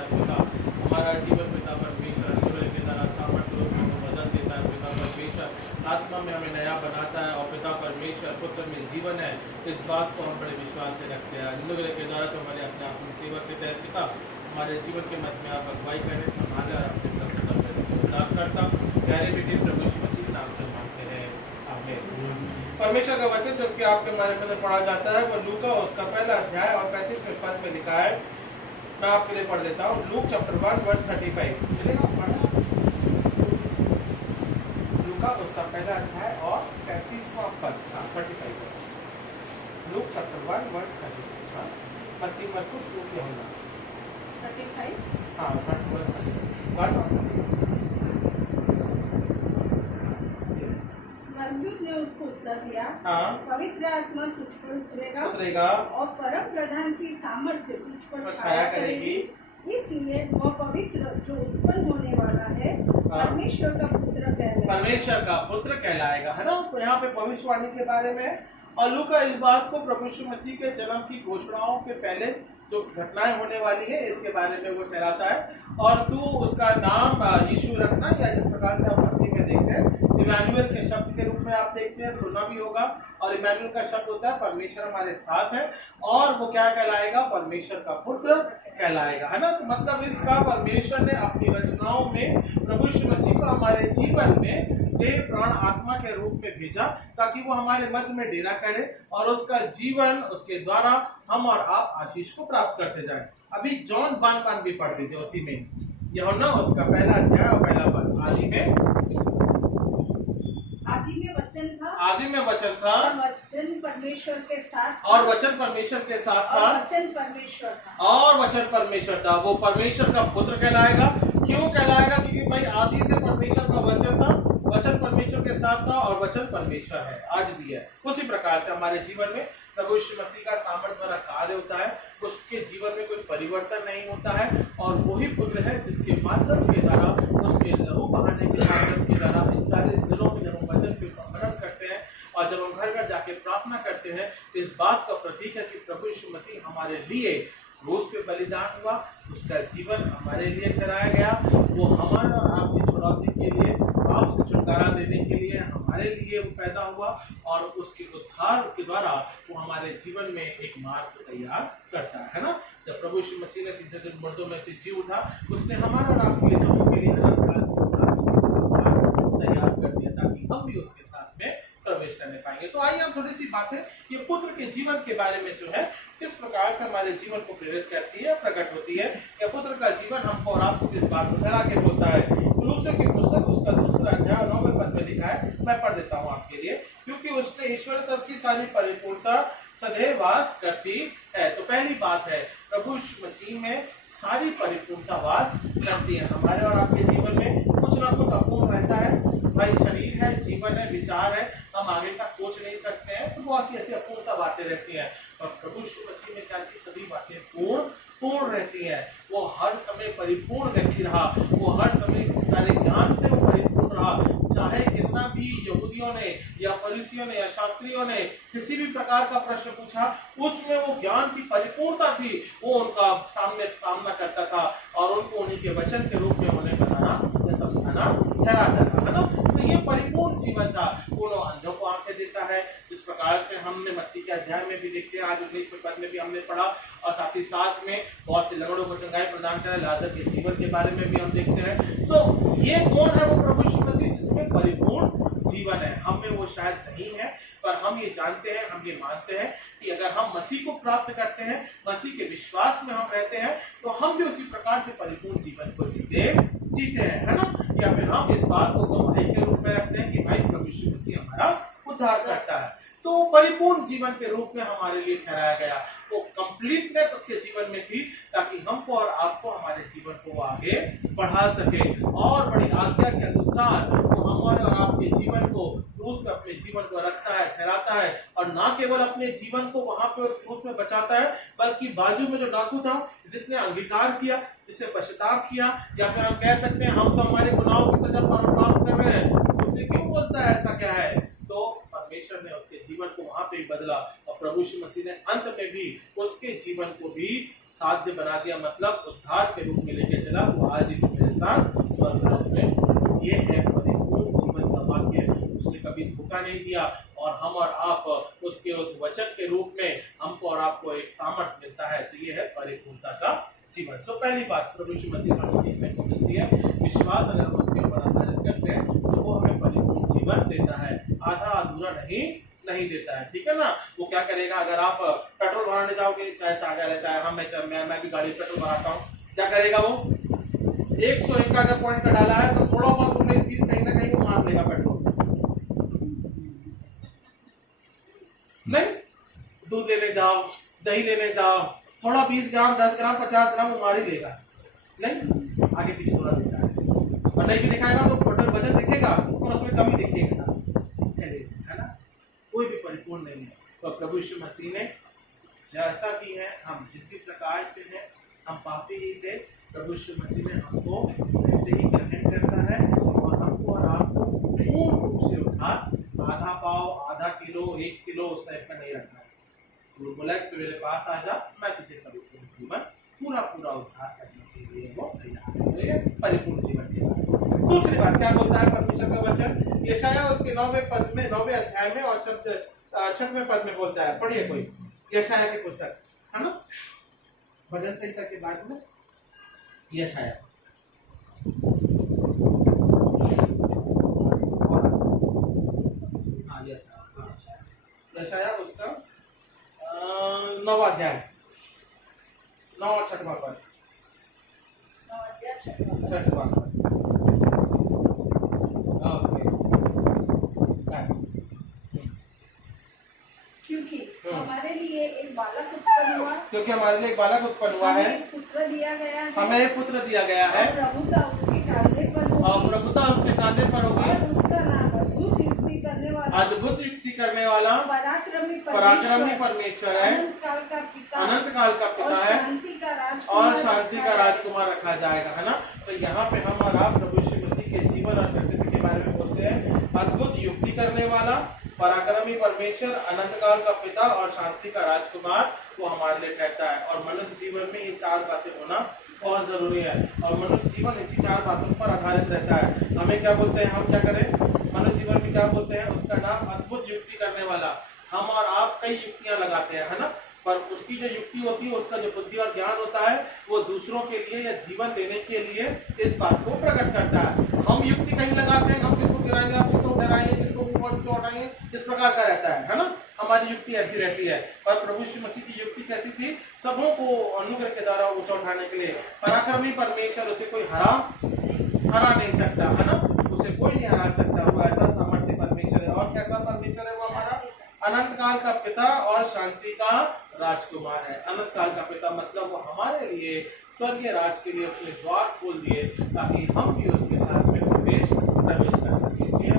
देता है पिता, हमारा जीवन पिता परमेश्वर अनुग्रह के द्वारा सामर्थ्य रूप में वो बदल देता है पिता परमेश्वर, आत्मा में हमें नया बनाता है और पिता परमेश्वर पुत्र में जीवन है, इस बात को हम बड़े विश्वास से रखते हैं। अनुग्रह के द्वारा तो हमारे अपने आप में सेवक के तहत पिता हमारे जीवन के मध्य में आप अगुवाई करें, संभाले और अपने प्रभु करता प्यारे बेटे प्रभु यीशु मसीह के नाम से मांगते हैं, आमीन। परमेश्वर का वचन जो कि आपके बारे में पढ़ा जाता है वो लूका उसका पहला अध्याय और 35वें पद में लिखा है। मैं आपके लिए पढ़ देता हूँ। लूक चैप्टर 1 वर्स 35 चलेगा पढ़ना। लूका उसका पहला अध्याय और 35वां पद 35। Luke chapter 1 verse 35। मत्ती मरकुस लूक यूहन्ना 35 हाँ 1 वर्स 35। स्वर्गदूत ने उसको उत्तर दिया, हाँ पवित्र आत्मा तुझ पर उतरेगा और परम प्रधान की सामर्थ्य तुझ पर छाया करेगी, इसलिए वह पवित्र जो उत्पन्न होने वाला है परमेश्वर का पुत्र कहलाएगा। परमेश्वर का पुत्र कहलाएगा, है ना। तो यहाँ पे भविष्यवाणी के बारे में और लूका इस बात को प्रभु यीशु मसीह के जन्म की घोषणाओं के पहले जो घटनाएं होने वाली है इसके बारे में वो कहलाता है। और तू उसका नाम यीशु रखना, या जिस प्रकार से आप भक्ति में देखते हैं इमैनुअल के शब्द के रूप में आप देखते हैं, सुना भी होगा। और इमैनुअल का शब्द होता है परमेश्वर हमारे साथ है, और वो क्या कहलाएगा, परमेश्वर का पुत्र कहलाएगा, है ना। तो मतलब इसका परमेश्वर ने अपनी रचनाओं में प्रभु यीशु मसीह को हमारे जीवन में देह प्राण आत्मा के रूप में भेजा ताकि वो हमारे मध्य में डेरा करे और उसका जीवन उसके द्वारा हम और आप आशीष को प्राप्त करते जाएं। अभी जॉन 1:1 भी पढ़ दीजिए उसी में, यूहन्ना उसका पहला अध्याय और पहला पद। आदि में वचन था, आदि में वचन था और वचन परमेश्वर के साथ था, और वचन परमेश्वर के साथ था, और वचन परमेश्वर था, और वचन परमेश्वर था। वो परमेश्वर का पुत्र कहलाएगा। क्यों कहलाएगा? क्योंकि भाई आदि से परमेश्वर का वचन था, वचन परमेश्वर के साथ था और वचन परमेश्वर है, आज भी है। उसी प्रकार से हमारे जीवन में प्रभु यीशु मसीह का सामर्थ्य वाला कार्य होता है, उसके जीवन में कोई परिवर्तन नहीं होता है, और वही पुत्र है जिसके माध्यम के द्वारा, उसके लहू बहाने के माध्यम के द्वारा 40 दिनों में जब हम वचन के मनन करते हैं और जब हम घर घर जाके प्रार्थना करते हैं, इस बात का प्रतीक है कि प्रभु यीशु मसीह हमारे लिए क्रूस पे बलिदान हुआ, उसका जीवन हमारे लिए ठहराया गया, वो हमारे और आपकी छुड़ौती के लिए, पाप से छुटकारा देने के लिए हमारे लिए वो पैदा हुआ, और उसके उद्धार के द्वारा वो हमारे जीवन में एक मार्ग तैयार करता है ना। जब प्रभु यीशु मसीह ने तीसरे दिन मुर्दों में से जी उठा, उसने हमारे और आपके लिए सबके लिए अनंत काल तैयार कर दिया ताकि हम भी उसके साथ में प्रवेश करने पाएंगे। तो आइए हम थोड़ी सी बातें ये पुत्र के जीवन के बारे में जो है किस प्रकार से हमारे जीवन को प्रेरित करती है, प्रकट होती है। या पुत्र का जीवन हमको और आपको किस बात को डरा के बोलता है। कुलुस्सियों की पुस्तक उसका 2 अध्याय 9वें पद में लिखा है, मैं पढ़ देता हूँ आपके लिए। क्योंकि उसने ईश्वर तक की सारी परिपूर्णता सदैव वास करती है। तो पहली बात है प्रभु यीशु मसीह में सारी परिपूर्णता वास करती है। हमारे और आपके जीवन में कुछ ना कुछ अपूर्ण रहता है, भाई शरीर है, जीवन है, विचार है, हम आगे का सोच नहीं सकते हैं, तो बहुत सी ऐसी अपूर्णता बातें रहती हैं। और प्रभु यीशु मसीह में क्या की सभी बातें पूर्ण रहती हैं। वो हर समय परिपूर्ण व्यक्ति रहा, वो हर समय सारे ज्ञान से वो परिपूर्ण रहा। चाहे कितना भी यहूदियों ने या फरीसियों ने या शास्त्रियों ने किसी भी प्रकार का प्रश्न पूछा, उसमें वो ज्ञान की परिपूर्णता थी, वो उनका सामना करता था और उनको उन्हीं के वचन के रूप में उन्हें बताना या समझाना ठहराता था, है ना। तो ये परिपूर्ण जीवन था। वो अंधों को आंखें देता है, जिस प्रकार से हमने मत्ती के अध्याय में भी देखते हैं, आज 19वें पद में भी हमने पढ़ा, और साथ ही साथ में बहुत से लंगड़ों को चंगाई प्रदान करा, लाजर के जीवन के बारे में भी हम देखते हैं। सो ये कौन है? वो प्रभु यीशु मसीह जिसमें परिपूर्ण जीवन है। हम में वो शायद नहीं है, पर हम ये जानते हैं, हम ये मानते हैं कि अगर हम मसीह को प्राप्त करते हैं, मसीह के विश्वास में हम रहते हैं, तो हम भी उसी प्रकार से परिपूर्ण जीवन को जीते हैं, है ना। या फिर हम इस बात को गवाही के रूप में रखते हैं कि भाई प्रभु यीशु मसीह हमारा उद्धार करता है। तो परिपूर्ण जीवन के रूप में हमारे लिए ठहराया गया। वो कंप्लीटनेस उसके जीवन में थी ताकि हमको और आपको हमारे जीवन को वो आगे बढ़ा सके, और बड़ी आज्ञा के अनुसार वो हमारे और आपके जीवन को क्रूस में अपने जीवन को रखता है, ठहराता है, और ना केवल अपने जीवन को वहां पे उस क्रूस में बचाता है, बल्कि बाजू में जो डाकू था, जिसने अंगीकार किया, जिसने पश्चाताप किया, या फिर हम कह सकते हैं हम तो हमारे गुनाहों की सजा प्राप्त कर रहे हैं, उससे क्यों बोलता है ऐसा क्या है? तो परमेश्वर ने उसके जीवन को वहां पे ही बदला, और प्रभु यीशु मसीह ने अंत में भी उसके जीवन को भी साध्य बना दिया, मतलब उद्धार के रूप में लेके चला। वो आज ही मेरे साथ स्वर्गलोक में। ये है परिपूर्ण जीवन का वाक्य। उसने कभी धोखा नहीं दिया और हम और आप उसके उस वचन के रूप में हमको और आपको एक सामर्थ्य मिलता है। तो ये है परिपूर्णता का जीवन। सो पहली बात प्रभु यीशु मसीह से हमें सीखने को मिलती है, विश्वास अगर हम उसके ऊपर आधारित करते हैं तो वो हमें परिपूर्ण जीवन देता है, आधा अधूरा नहीं देता है। ठीक है ना। वो क्या करेगा, अगर आप पेट्रोल भराने जाओगे, चाहे सागर है चाहे हम मैं भी गाड़ी पेट्रोल भराता हूँ, क्या करेगा वो 101 का अगर पॉइंट का डाला है तो थोड़ा बहुत 19-20 कहीं ना कहीं वो मार लेगा पेट्रोल। नहीं, दूध लेने जाओ, दही लेने जाओ, थोड़ा 20 ग्राम 10 ग्राम 50 ग्राम वो मार ही लेगा। नहीं, आगे पीछे थोड़ा दिखता है और नहीं भी दिखाएगा तो टोटल वजन दिखेगा और उसमें कमी दिखेगा, है ना। कोई भी परिपूर्ण नहीं है। तो प्रभु यीशु मसीह ने जैसा भी है, हम जिस भी प्रकार से हैं, हम पापी ही थे, प्रभु यीशु मसीह ने हमको ऐसे ही ग्रहण करता है और हमको और आपको पूर्ण रूप से उद्धार, आधा पाव आधा किलो 1 किलो उस टाइप का नहीं रखना है। वो बोला कि मेरे पास आ जा, मैं तुझे परिपूर्ण जीवन पूरा उद्धार करने के लिए वो तैयार है। परिपूर्ण जीवन के बारे। दूसरी बात क्या बोलता है परमेश्वर का वचन, यशायाह उसके 9वें पद में 9वें अध्याय में और 6वें पद में बोलता है। पढ़िए कोई यशायाह की पुस्तक, है ना, भजन संहिता के बाद में यशायाह। हाँ यशायाह उसका 9वां अध्याय 9 और 6वां पद। क्योंकि हमारे लिए एक बालक उत्पन्न हुआ, क्योंकि हमारे लिए एक बालक उत्पन्न हुआ है, हमें एक पुत्र दिया गया है, हमें एक पुत्र दिया गया है और प्रभुता उसके कांधे पर होगी, और प्रभुता उसके कांधे पर होगी, और उसका नाम अद्भुत युक्ति करने वाला, अद्भुत युक्ति करने वाला, पराक्रमी परमेश्वर है, अनंत काल का पिता, अनंत काल का पिता है और शांति का राजकुमार रखा जाएगा, है ना। तो यहाँ पे हम और आप प्रभु यीशु मसीह के जीवन और व्यक्तित्व के बारे में बोलते हैं। अद्भुत युक्ति करने वाला, पराक्रमी परमेश्वर, अनंत काल का पिता और शांति का राजकुमार, वो हमारे लिए कहता है। और मनुष्य जीवन में ये 4 बातें होना बहुत जरूरी है और मनुष्य जीवन इसी 4 बातों पर आधारित रहता है। हमें क्या बोलते हैं, हम क्या करें मनुष्य जीवन में, क्या बोलते हैं, उसका नाम अद्भुत युक्ति करने वाला। हम और आप कई युक्तियां लगाते हैं, है ना, पर उसकी जो युक्ति होती है, उसका जो बुद्धि और ज्ञान होता है, वो दूसरों के लिए या जीवन देने के लिए इस बात को प्रकट करता है। हम युक्ति कहीं लगाते हैं, हम किसको गिराएंगे, हम किसको डराएंगे, किसको चौटाएंगे, इस प्रकार का रहता है ना। हमारी युक्ति ऐसी रहती है। पर प्रभु यीशु मसीह की युक्ति कैसी थी, सबों को अनुग्रह के द्वारा ऊंचा उठाने के लिए। पराक्रमी परमेश्वर, उसे कोई हरा नहीं सकता, है ना, उसे कोई नहीं हरा सकता। वो ऐसा सामर्थ्य परमेश्वर है। और कैसा परमेश्वर है वो हमारा, अनंत काल का पिता और शांति का राजकुमार है। अनंत काल का पिता मतलब वो हमारे लिए स्वर्गीय राज के लिए उसने द्वार खोल दिए ताकि हम भी उसके साथ में प्रवेश कर सके। इसलिए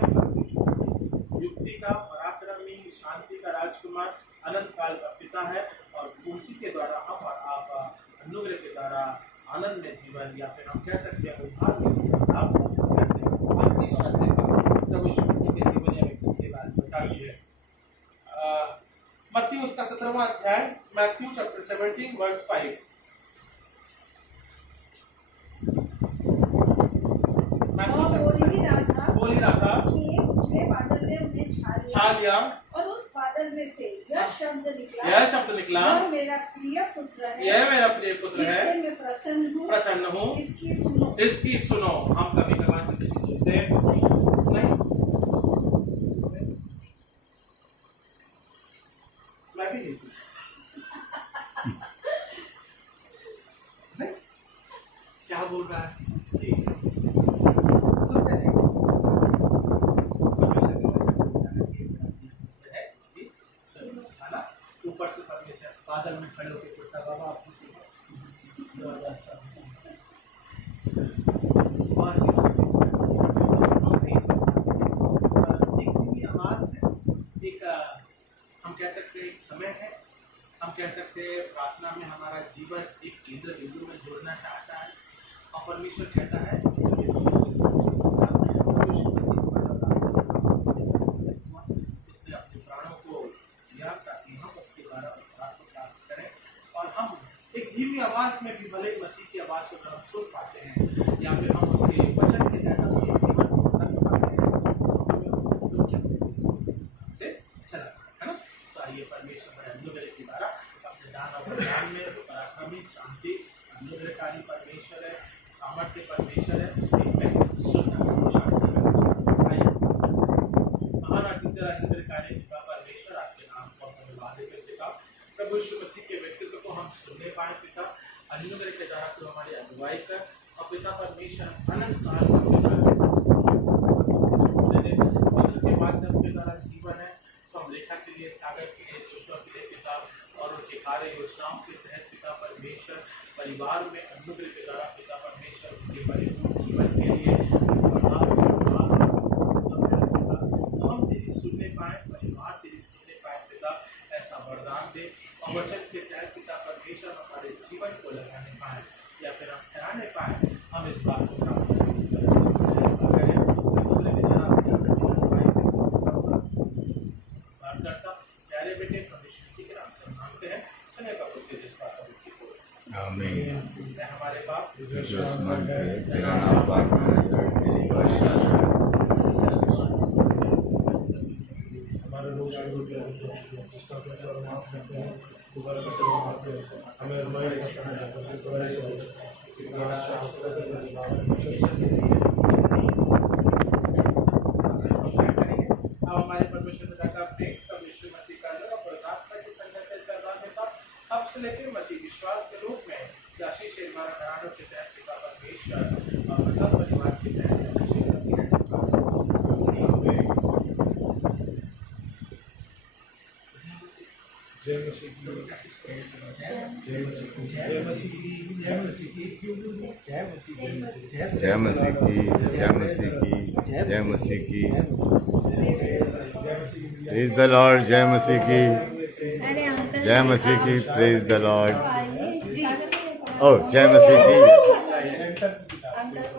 युक्ति का, पराक्रमी, शांति का राजकुमार, अनंत काल का पिता है और उसी के द्वारा हम और आप अनुग्रह के द्वारा आनंद में जीवन, या फिर हम कह सकते हैं उद्धार में जीवन प्राप्त करते हैं। आखिरी और अंतिम प्रभु यीशु मसीह के जीवन या व्यक्ति की बात बताती है। मत्ती उसका 17वां अध्याय, मैथ्यू चैप्टर 17 वर्स 5। बोल ही रहा था कि एक उजले बादल ने उन्हें छा लिया और उस बादल में से यह शब्द निकला, यह मेरा प्रिय पुत्र है, जिससे मैं प्रसन्न हूँ, इसकी सुनो। हम कभी कभार किसी की सुनते नहीं, मैं भी नहीं सुनता। नहीं, क्या बोल रहा है, सुनते नहीं। ऊपर से परमेश्वर बादल में खड़े होकर बोलता, बाबा आपकी सेवा एक आवाज है, एक हम कह सकते हैं एक समय है, हम कह सकते हैं प्रार्थना में हमारा जीवन एक केंद्र बिंदु में जुड़ना चाहता है और परमेश्वर कहता है उसने अपने प्राणों को दिया ताकि हम उसके आवाज में भी भले ही मसीह की आवाज को हम सुन पाते हैं या फिर हम उसके वचन के तहत अपने जीवन को रख पाते हैं, हमें उसको सुन के अपने जीवन से चला है ना। तो आइए परमेश्वर बड़े अनुग्रह के द्वारा अपने दान और वरदान में पराक्रमी, शांति, अनुग्रहकारी परमेश्वर है, सामर्थ्य परमेश्वर है, उसके हमें सुनना शांति में महान अनुग्रहकारी पिता परमेश्वर, आपके नाम को हम धन्यवाद देते हैं पिता। प्रभु यीशु मसीह के व्यक्तित्व को हम सुनने पाए पिता, अनुग्रह के द्वारा तो हमारी अगुवाई कर, और पिता परमेश्वर अनंत काल पुत्र के माध्यम के द्वारा जीवन है समरेखा के लिए, सागर के लिए, जोशुआ के लिए पिता, और उनके कार्य योजनाओं के तहत पिता परमेश्वर परिवार में अनुग्रह के द्वारा पिता परमेश्वर उनके परिपूर्ण जीवन के लिए हम तेरी सुनने पाए, परिवार तेरी सुनने पाए पिता, ऐसा वरदान दे। और वचन के तहत पिता परमेश्वर हमारे जीवन को लगाने पाए या फिर हम ठहराने पाए, हम इस बात को प्राप्त करें। ऐसा करें प्यारे बेटे परमेश्वर मसीह के नाम से मांगते हैं, सुने का पुत्र जिस बात को आमीन। हमारे बाप जो आसमान में है, तेरा नाम पाक माना जाए, तेरी बादशाह आए। हमारे रोज जिसका पैसा माफ करते हैं दोबारा पैसे माफ करते हैं, हमें हमारे अब हमारे परमेश्वर पिता का प्रेम, तब यीशु मसीह का लव और प्रार्थना की संगत से सहभागिता अब से लेकर मसीह विश्वास के रूप में आशीष हमारा घरानों के तहत पिता परमेश्वर और सब परिवार के तहत आशीष करती है। जय मसीह की, जय मसीह की, जय मसीह की, जय मसीह की, जय मसीह की, जय मसीह की, जय मसीह की, जय मसीह की। प्रेज द लॉर्ड, जय मसीह की, जय मसीह की, प्रेज द लॉर्ड। ओ जय मसीह की।